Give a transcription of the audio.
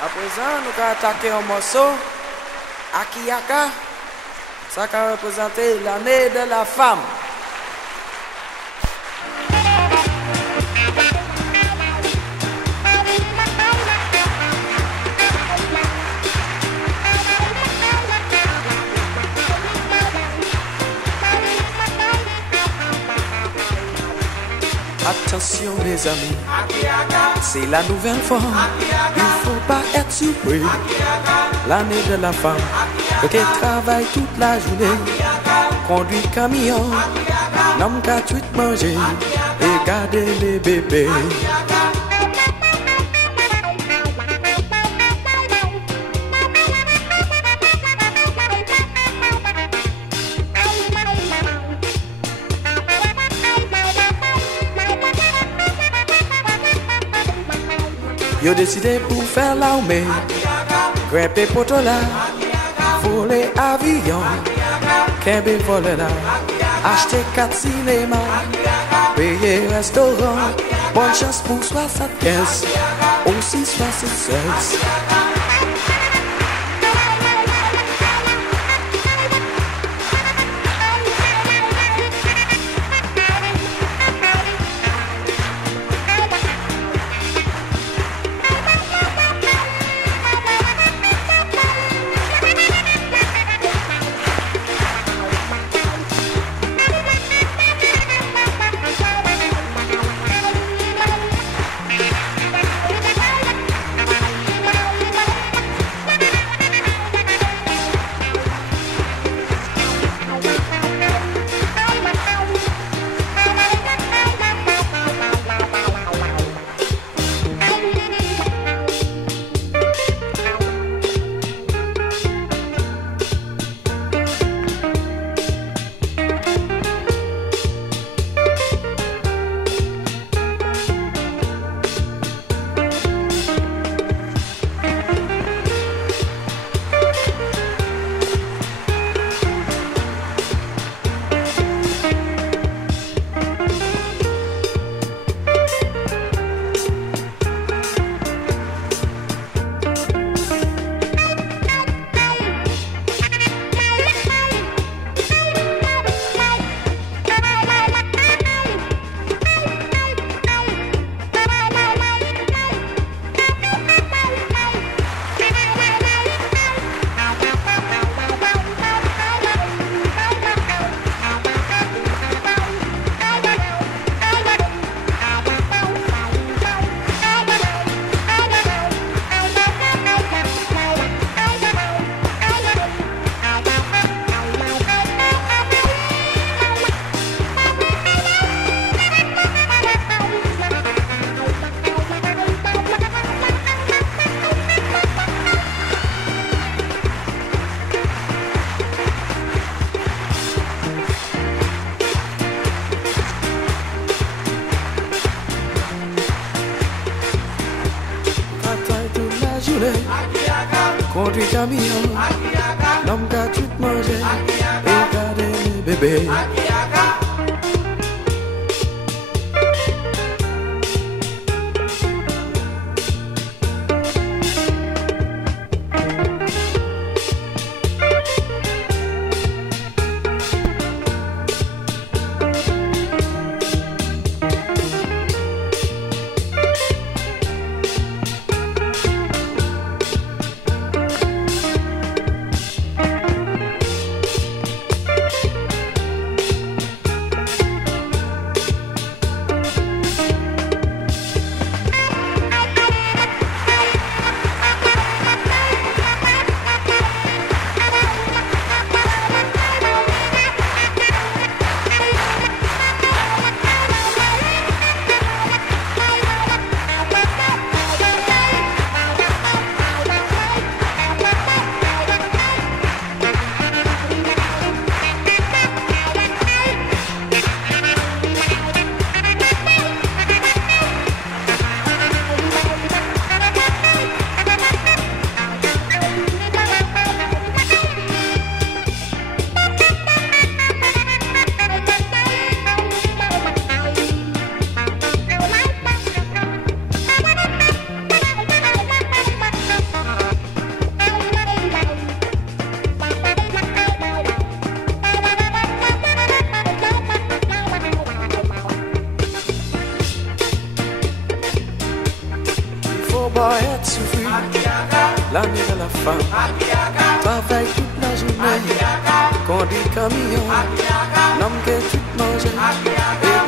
À présent, nous allons attaquer un morceau, Akiaka, ça va représenter l'année de la femme. Attention les amis, c'est la nouvelle forme, il faut pas être surpris. L'année de la femme, qui travaille toute la journée, conduit camion, n'aime qu'à tout manger et garder les bébés. Yo décidé pour faire l'armée, grimper poto là, voler avion, kembe voler là, acheter 4 cinémas, payer restaurant, bonne chance pour 75, aussi 76. Conduit camion, l'homme qu'a tout mangé et garder les bébés. pas être souffrir. L'année de la femme, travaille toute la journée. Conduit camion, l'homme que tu manges.